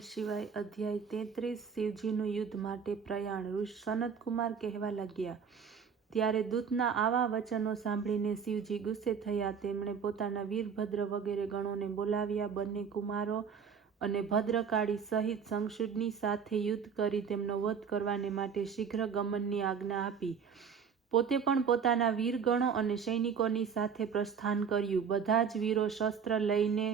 નમઃ શિવાય। અધ્યાય 33 શિવજીનું યુદ્ધ માટે પ્રયાણ। સનતકુમાર કહેવા લાગ્યા, ત્યારે દૂતના આવા વચનો સાંભળીને શિવજી ગુસ્સે થયા। તેમણે પોતાના વીરભદ્ર વગેરે ગણોને બોલાવ્યા। બંને કુમારો અને ભદ્રકાળી સહિત શંખચૂડની સાથે યુદ્ધ કરી તેમનો વધ કરવાને માટે શીઘ્ર ગમનની આજ્ઞા આપી। પોતે પણ પોતાના વીરગણો અને સૈનિકોની સાથે પ્રસ્થાન કર્યું। બધા જ વીરો શસ્ત્ર લઈને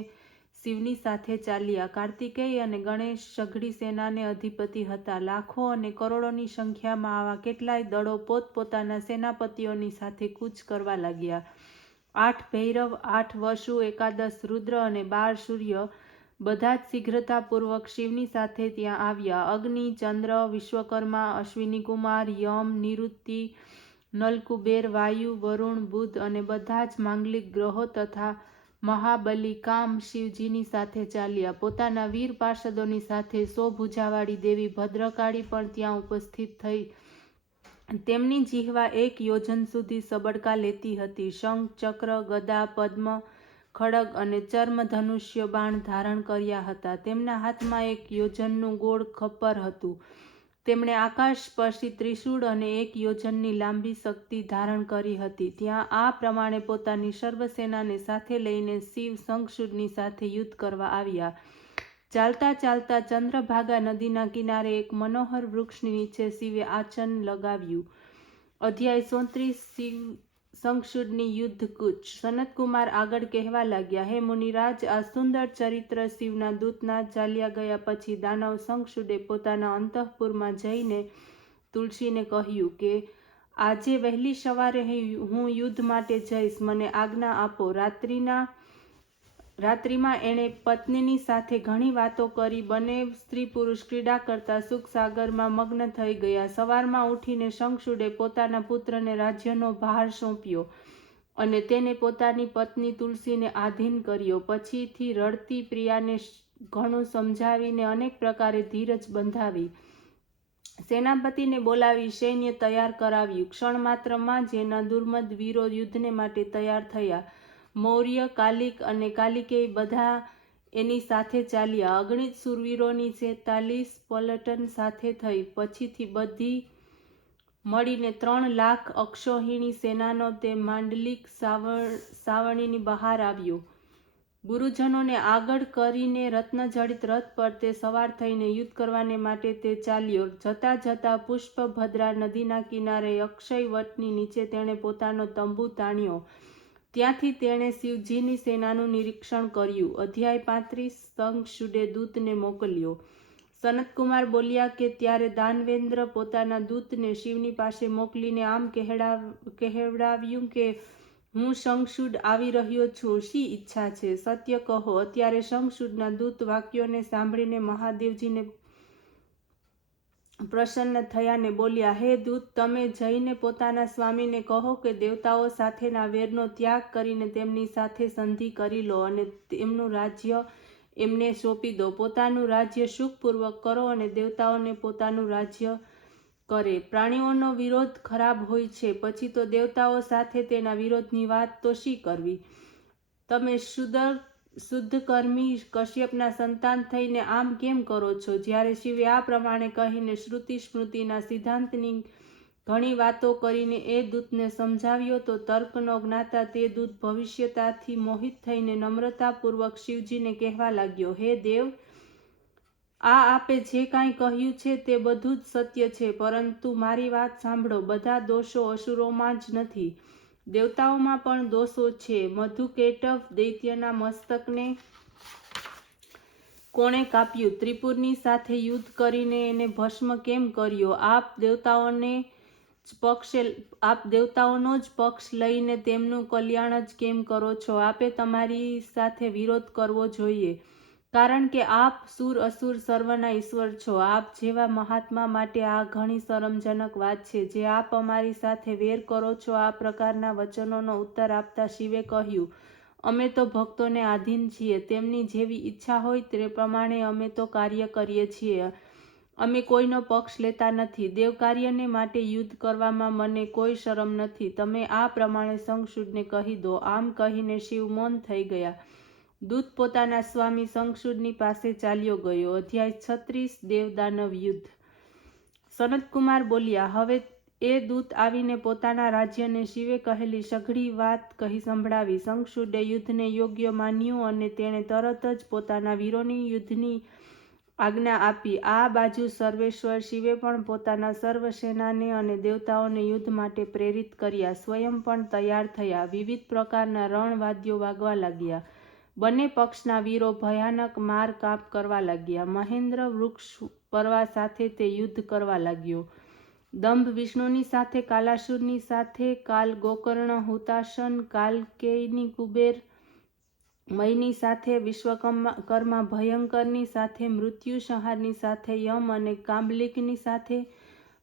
શિવની સાથે ચાલ્યા। કાર્તિકેય અને ગણેશ સઘળી સેનાને અધિપતિ હતા। લાખો અને કરોડોની સંખ્યામાં આવા કેટલાય દળો પોતપોતાના સેનાપતિઓની સાથે કૂચ કરવા લાગ્યા। 8 ભૈરવ, 8 વસુ, 11 રુદ્ર અને 12 સૂર્ય બધા જ શીઘ્રતાપૂર્વક શિવની સાથે ત્યાં આવ્યા। અગ્નિ, ચંદ્ર, વિશ્વકર્મા, અશ્વિનીકુમાર, યમ, નિરુતિ, નલકુબેર, વાયુ, વરુણ, બુધ અને બધા જ માંગલિક ગ્રહો તથા મહાબલી કામ શિવજીની સાથે ચાલ્યા। પોતાના વીર પાર્ષદોની સાથે 100 ભુજાવાળી દેવી ભદ્રકાળી પણ ત્યાં ઉપસ્થિત થઈ। તેમની જીહવા 1 યોજન સુધી સબડકા લેતી હતી। શંખ, ચક્ર, ગદા, પદ્મ, ખડગ અને ચર્મધનુષ્ય બાણ ધારણ કર્યા હતા। તેમના હાથમાં 1 યોજનનું ગોળ ખપ્પર હતું। તેમણે આકાશસ્પર્શી ત્રિશૂળ અને 1 યોજનની લાંબી શક્તિ ધારણ કરી હતી। ત્યાં આ પ્રમાણે પોતાની સર્વ સેનાને સાથે લઈને શિવ શંખચૂડની સાથે યુદ્ધ કરવા આવ્યા। ચાલતા ચાલતા ચંદ્રભાગા નદીના કિનારે એક મનોહર વૃક્ષની નીચે શિવે આચન લગાવ્યું। અધ્યાય 34 શિવ શંખચૂડની યુદ્ધ કૂચ। સનતકુમાર આગળ કહેવા લાગ્યા, હે મુનિરાજ, આ સુંદર ચરિત્ર શિવના દૂતના ચાલ્યા ગયા પછી દાનવ શંખચૂડે પોતાના અંતઃપુરમાં જઈને તુલસીને કહ્યું કે આજે વહેલી સવારે હું યુદ્ધ માટે જઈશ, મને આજ્ઞા આપો। રાત્રિમાં એણે પત્નીની સાથે ઘણી વાતો કરી। બંને સ્ત્રી પુરુષ ક્રીડા કરતા સુખસાગરમાં મગ્ન થઈ ગયા। સવારમાં ઉઠીને શંખચૂડે પોતાના પુત્રને રાજ્યનો ભાર સોંપ્યો અને તેને પોતાની પત્ની તુલસીને આધીન કર્યો। પછીથી રડતી પ્રિયાને ઘણું સમજાવીને અનેક પ્રકારે ધીરજ બંધાવી। સેનાપતિને બોલાવી સૈન્ય તૈયાર કરાવ્યું। ક્ષણ માત્રમાં જ એના દુર્મદ વીરો યુદ્ધને માટે તૈયાર થયા। મૌર્ય, કાલિક અને કાલિકેય બધા એની સાથે ચાલ્યા। અગણિત શૂરવીરોની 46 પલટન સાથે થઈ। પછીથી બધી મળીને 3 લાખ અક્ષૌહિણી સેનાનો તે માંડલિક સાવણીની બહાર આવ્યો। ગુરુજનોને આગળ કરીને રત્નજડિત રથ પર તે સવાર થઈને યુદ્ધ કરવાને માટે તે ચાલ્યો। જતા જતા પુષ્પભદ્રા નદીના કિનારે અક્ષય વટની નીચે તેણે પોતાનો તંબુ તાણ્યો। ત્યાંથી તેણે શિવજીની સેનાનું નિરીક્ષણ કર્યું। અધ્યાય 35 શંખચૂડે દૂતને મોકલ્યો। સનતકુમાર બોલ્યા કે ત્યારે દાનવેન્દ્ર પોતાના દૂતને શિવની પાસે મોકલીને આમ કહેવડાવ્યું કે હું શંખચૂડ આવી રહ્યો છું, શી ઈચ્છા છે? સત્ય કહો। અત્યારે શંખચૂડના દૂત વાક્યોને સાંભળીને મહાદેવજીને પ્રસન્ન થયા ને બોલ્યા, હે દૂત, તમે જઈને પોતાના સ્વામીને કહો કે દેવતાઓ સાથેના વેરનો ત્યાગ કરીને તેમની સાથે સંધિ કરી લો અને એમનું રાજ્ય એમને સોંપી દો। પોતાનું રાજ્ય સુખપૂર્વક કરો અને દેવતાઓને પોતાનું રાજ્ય કરે। પ્રાણીઓનો વિરોધ ખરાબ હોય છે, પછી તો દેવતાઓ સાથે તેના વિરોધની વાત તો શી કરવી? તમે શુદ્ધકર્મી કશ્યપના સંતાન થઈને આમ કેમ કરો છો? જ્યારે શિવે આ પ્રમાણે કહીને શ્રુતિ સ્મૃતિના સિદ્ધાંતની ઘણી વાતો કરીને એ દૂતને સમજાવ્યો તો તર્કનો જ્ઞાતા તે દૂત ભવિષ્યતાથી મોહિત થઈને નમ્રતાપૂર્વક શિવજીને કહેવા લાગ્યો, હે દેવ, આપે જે કાંઈ કહ્યું છે તે બધું જ સત્ય છે, પરંતુ મારી વાત સાંભળો। બધા દોષો અસુરોમાં જ નથી, દેવતાઓમાં પણ દોષો છે। મધુકૈટભ દૈત્યના મસ્તકને કોણે કાપ્યું? ત્રિપુરની સાથે યુદ્ધ કરીને એને ભસ્મ કેમ કર્યો? આપ દેવતાઓનો જ પક્ષ લઈને તેમનું કલ્યાણ જ કેમ કરો છો? આપે તમારી સાથે વિરોધ કરવો જોઈએ, કારણ કે આપ સુર અસુર સર્વના ઈશ્વર છો। આપ જેવા મહાત્મા માટે આ ઘણી શરમજનક વાત છે જે આપ અમારી સાથે વેર કરો છો। આ પ્રકારના વચનોનો ઉત્તર આપતા શિવે કહ્યું, અમે તો ભક્તોને આધીન છીએ, તેમની જેવી ઈચ્છા હોય તે પ્રમાણે અમે તો કાર્ય કરીએ છીએ। અમે કોઈનો પક્ષ લેતા નથી। દેવકાર્યને માટે યુદ્ધ કરવામાં મને કોઈ શરમ નથી। તમે આ પ્રમાણે શંખચૂડને કહી દો। આમ કહીને શિવ મૌન થઈ ગયા। દૂત પોતાના સ્વામી શંખચૂડની પાસે ચાલ્યો ગયો. અધ્યાય 36 દેવદાનવ યુદ્ધ. સનતકુમાર બોલ્યા, હવે એ દૂત આવીને પોતાના રાજ્યને શિવે કહેલી સઘળી વાત કહી સંભળાવી. શંખચૂડે યુદ્ધને યોગ્ય માન્યું અને તેણે તરત જ પોતાના વીરોની યુદ્ધની આજ્ઞા આપી. આ બાજુ સર્વેશ્વર શિવે પણ પોતાના સર્વ સેનાને અને દેવતાઓને યુદ્ધ માટે પ્રેરિત કર્યા. સ્વયં પણ તૈયાર થયા. વિવિધ પ્રકારના રણવાદ્યો વાગવા લાગ્યા. બંને પક્ષના વીરો ભયાનક માર કાપ કરવા લાગ્યા. મહેન્દ્ર વૃક્ષ પરવા સાથે તે યુદ્ધ કરવા લાગ્યો. દંભ વિષ્ણુની સાથે, કાલાસુરની સાથે, કાલ ગોકર્ણ હુતાશન, કાલકેયની કુબેર મયની સાથે, વિશ્વકર્મા ભયંકરની સાથે, મૃત્યુ સંહારની સાથે, યમ અને કામ્બલિકની સાથે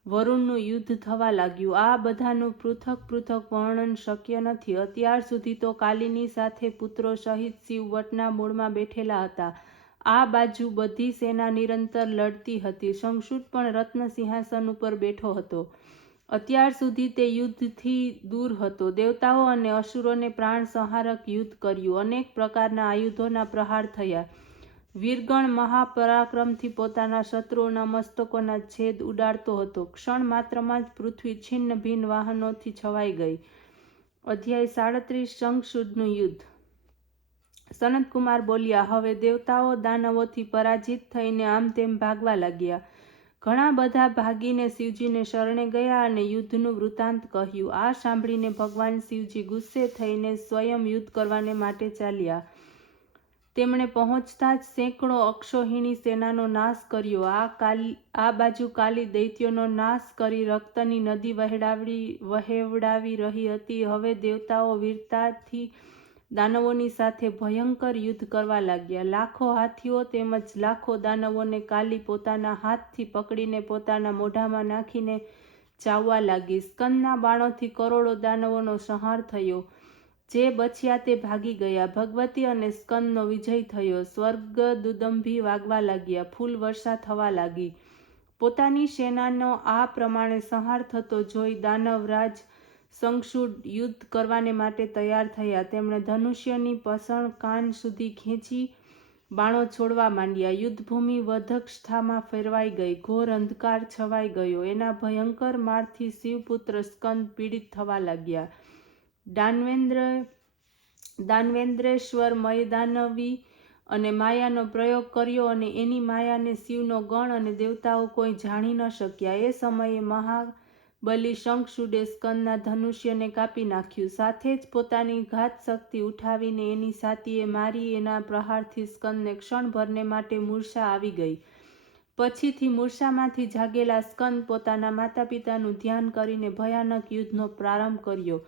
વરુણનું યુદ્ધ થવા લાગ્યું. આ બધાનું પૃથક પૃથક વર્ણન શક્ય નથી. અત્યાર સુધી તો કાલીની સાથે પુત્રો સહિત શિવ વટના મૂળમાં બેઠેલા હતા. આ બાજુ બધી સેના નિરંતર લડતી હતી. શંખચૂડ પણ રત્ન સિંહાસન ઉપર બેઠો હતો. અત્યાર સુધી તે યુદ્ધથી દૂર હતો. દેવતાઓ અને અસુરોને પ્રાણ સંહારક યુદ્ધ કર્યું. અનેક પ્રકારના આયુધોના પ્રહાર થયા. વીરગણ મહાપરાક્રમથી પોતાના શત્રુઓના મસ્તકોના છેદ ઉડાડતો હતો. ક્ષણ માત્રમાં જ પૃથ્વી છિન્ન ભિન્ન વાહનોથી છવાઈ ગઈ. અધ્યાય 37 શંખચૂડનું યુદ્ધ. સનતકુમાર બોલ્યા, હવે દેવતાઓ દાનવોથી પરાજિત થઈને આમ તેમ ભાગવા લાગ્યા. ઘણા બધા ભાગીને શિવજીને શરણે ગયા અને યુદ્ધનું વૃત્તાંત કહ્યું. આ સાંભળીને ભગવાન શિવજી ગુસ્સે થઈને સ્વયં યુદ્ધ કરવાને માટે ચાલ્યા. તેમણે પહોંચતા જ સેંકડો અક્ષોહિણી સેનાનો નાશ કર્યો. આ બાજુ કાલી દૈત્યોનો નાશ કરી રક્તની નદી વહેવડાવી રહી હતી. હવે દેવતાઓ વીરતાથી દાનવોની સાથે ભયંકર યુદ્ધ કરવા લાગ્યા. લાખો હાથીઓ તેમજ લાખો દાનવોને કાલી પોતાના હાથથી પકડીને પોતાના મોઢામાં નાખીને ચાવવા લાગી. સ્કંદના બાણોથી કરોડો દાનવોનો સંહાર થયો. જે બચ્યા તે ભાગી ગયા. ભગવતી અને સ્કંદનો વિજય થયો. સ્વર્ગ દુદંભી વાગવા લાગ્યા. ફૂલ વર્ષા થવા લાગી. પોતાની સેનાનો આ પ્રમાણે સંહાર થતો જોઈ દાનવરાજ શંખચૂડ યુદ્ધ કરવાને માટે તૈયાર થયા. તેમણે ધનુષ્યની પસણ કાન સુધી ખેંચી બાણો છોડવા માંડ્યા. યુદ્ધભૂમિ વધક્ષસ્થામાં ફેરવાઈ ગઈ. ઘોર અંધકાર છવાઈ ગયો. એના ભયંકર મારથી શિવપુત્ર સ્કંદ પીડિત થવા લાગ્યા. દાનવેન્દ્રેશ્વર મયદાનવી અને માયાનો પ્રયોગ કર્યો અને એની માયાને શિવનો ગણ અને દેવતાઓ કોઈ જાણી ન શક્યા. એ સમયે મહાબલી શંખચૂડે સ્કંદના ધનુષ્યને કાપી નાખ્યું. સાથે જ પોતાની ઘાત શક્તિ ઉઠાવીને એની છાતીએ મારી. એના પ્રહારથી સ્કંદને ક્ષણભરને માટે મૂર્છા આવી ગઈ. પછીથી મૂર્છામાંથી જાગેલા સ્કંદ પોતાના માતા પિતાનું ધ્યાન કરીને ભયાનક યુદ્ધનો પ્રારંભ કર્યો.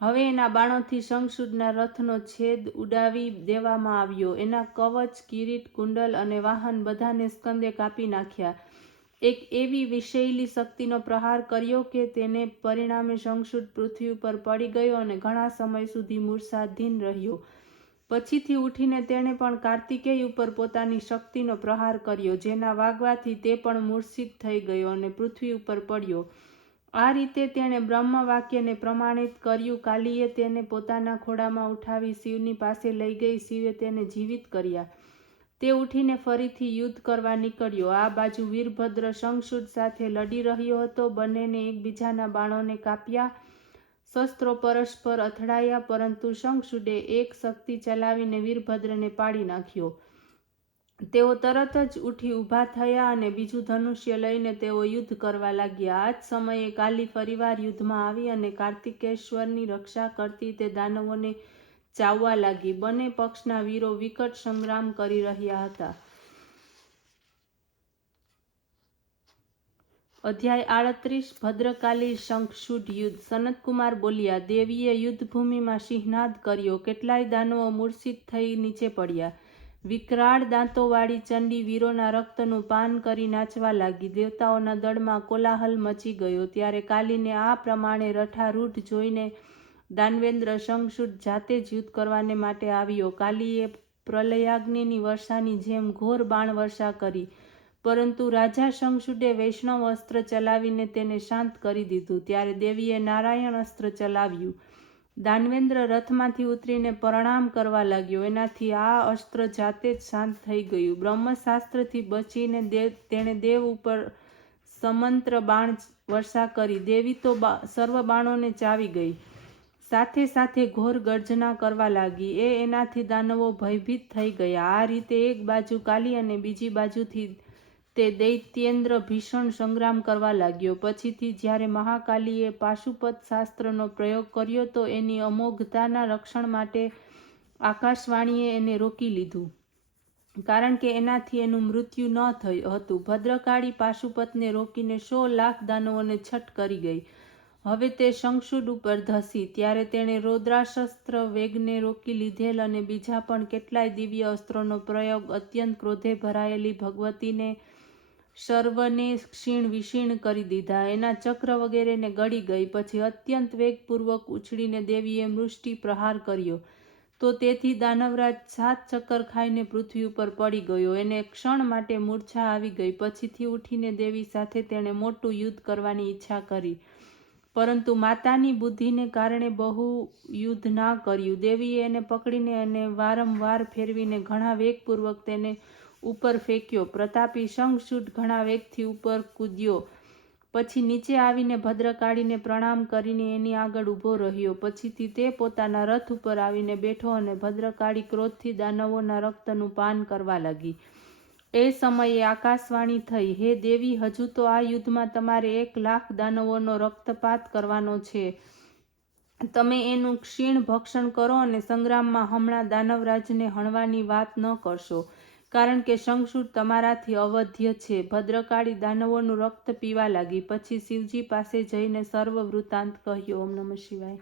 હવે એના બાણોથી શંખચૂડના રથનો છેદ ઉડાવી દેવામાં આવ્યો. એના કવચ, કિરીટ, કુંડલ અને વાહન બધાને સ્કંદે કાપી નાખ્યા. એક એવી વિષૈલી શક્તિનો પ્રહાર કર્યો કે તેને પરિણામે શંખચૂડ પૃથ્વી ઉપર પડી ગયો અને ઘણા સમય સુધી મૂર્છાધીન રહ્યો. પછીથી ઉઠીને તેણે પણ કાર્તિકેય ઉપર પોતાની શક્તિનો પ્રહાર કર્યો, જેના વાગવાથી તે પણ મૂર્છિત થઈ ગયો અને પૃથ્વી ઉપર પડ્યો. આ રીતે તેણે બ્રહ્મ વાક્યને પ્રમાણિત કર્યું. કાલીએ તેને પોતાના ખોળામાં ઉઠાવી શિવની પાસે લઈ ગઈ. શિવે તેને જીવિત કર્યા. તે ઉઠીને ફરીથી યુદ્ધ કરવા નીકળ્યો. આ બાજુ વીરભદ્ર શંખચૂડ સાથે લડી રહ્યો હતો. બંનેને એકબીજાના બાણોને કાપ્યા. શસ્ત્રો પરસ્પર અથડાયા, પરંતુ શંખચૂડે એક શક્તિ ચલાવીને વીરભદ્રને પાડી નાખ્યો. તેઓ તરત જ ઉઠી ઊભા થયા અને બીજું ધનુષ્ય લઈને તેઓ યુદ્ધ કરવા લાગ્યા. આ જ સમયે કાલી ફરીવાર યુદ્ધમાં આવી અને કાર્તિકેશ્વરની રક્ષા કરતી તે દાનવોને ચાવવા લાગી. બંને પક્ષના વીરો વિકટ સંગ્રામ કરી રહ્યા હતા. અધ્યાય 38 ભદ્રકાલી શંખચૂડ યુદ્ધ. સનતકુમાર બોલ્યા, દેવીએ યુદ્ધભૂમિમાં સિંહનાદ કર્યો. કેટલાય દાનવો મૂર્છિત થઈ નીચે પડ્યા. વિકરાળ દાંતોવાળી ચંડી વીરોના રક્તનું પાન કરી નાચવા લાગી. દેવતાઓના દળમાં કોલાહલ મચી ગયો. ત્યારે કાલીને આ પ્રમાણે રઠારૂઢ જોઈને દાનવેન્દ્ર શંખચૂડ જાતે જ યુદ્ધ કરવાને માટે આવ્યો. કાલીએ પ્રલયાગ્નિની વર્ષાની જેમ ઘોર બાણ વર્ષા કરી, પરંતુ રાજા શંખચૂડે વૈષ્ણવ અસ્ત્ર ચલાવીને તેને શાંત કરી દીધું. ત્યારે દેવીએ નારાયણ અસ્ત્ર ચલાવ્યું. દાનવેન્દ્ર રથમાંથી ઉતરીને પ્રણામ કરવા લાગ્યો. એનાથી આ અસ્ત્ર જાતે જ શાંત થઈ ગયું. બ્રહ્મશાસ્ત્રથી બચીને તેણે દેવ ઉપર સમંત્ર બાણ વર્ષા કરી. દેવી તો સર્વ બાણોને ચાવી ગઈ. સાથે સાથે ઘોર ગર્જના કરવા લાગી. એનાથી દાનવો ભયભીત થઈ ગયા. આ રીતે એક બાજુ કાલી અને બીજી બાજુથી તે દૈત્યેન્દ્ર ભીષણ સંગ્રામ કરવા લાગ્યો. પછીથી જ્યારે મહાકાલીએ પાશુપત શાસ્ત્રનો પ્રયોગ કર્યો તો એની અમોઘતાના રક્ષણ માટે આકાશવાણીએ એને રોકી લીધું, કારણ કે એનાથી એનું મૃત્યુ ન હતું. ભદ્રકાળી પાશુપતને રોકીને 100 લાખ દાનવોને છઠ કરી ગઈ. હવે તે શંખચૂડ ઉપર ધસી. ત્યારે તેણે રૌદ્રાસ્ત્ર વેગને રોકી લીધેલ અને બીજા પણ કેટલાય દિવ્ય અસ્ત્રોનો પ્રયોગ અત્યંત ક્રોધે ભરાયેલી ભગવતીને સર્વને ક્ષીણ વિશીર્ણ કરી દીધા. એના ચક્ર વગેરેને ગળી ગઈ. પછી અત્યંત વેગપૂર્વક ઉછળીને દેવીએ મૃષ્ટિ પ્રહાર કર્યો તો તેથી દાનવરાજ 7 ચક્કર ખાઈને પૃથ્વી ઉપર પડી ગયો. એને ક્ષણ માટે મૂર્છા આવી ગઈ. પછીથી ઉઠીને દેવી સાથે તેણે મોટું યુદ્ધ કરવાની ઈચ્છા કરી, પરંતુ માતાની બુદ્ધિને કારણે બહુ યુદ્ધ ના કર્યું. દેવીએ એને પકડીને અને વારંવાર ફેરવીને ઘણા વેગપૂર્વક તેને ઉપર ફેંક્યો. પ્રતાપી શંખચૂડ ઘણા વેગથી ઉપર કૂદ્યો. પછી નીચે આવીને ભદ્રકાળીને પ્રણામ કરીને એની આગળ ઊભો રહ્યો. પછીથી તે પોતાના રથ ઉપર આવીને બેઠો અને ભદ્રકાળી ક્રોધથી દાનવોના રક્તનું પાન કરવા લાગી. એ સમયે આકાશવાણી થઈ, હે દેવી, હજુ તો આ યુદ્ધમાં તમારે 1 લાખ દાનવોનો રક્તપાત કરવાનો છે. તમે એનું ક્ષીણ ભક્ષણ કરો અને સંગ્રામમાં હમણાં દાનવરાજને હણવાની વાત ન કરશો, કારણ કે શંખચૂડ તમારાથી અવધ્ય છે. ભદ્રકાળી દાનવોનું રક્ત પીવા લાગી. પછી શિવજી પાસે જઈને સર્વ વૃત્તાંત કહ્યો. ઓમ નમઃ શિવાય.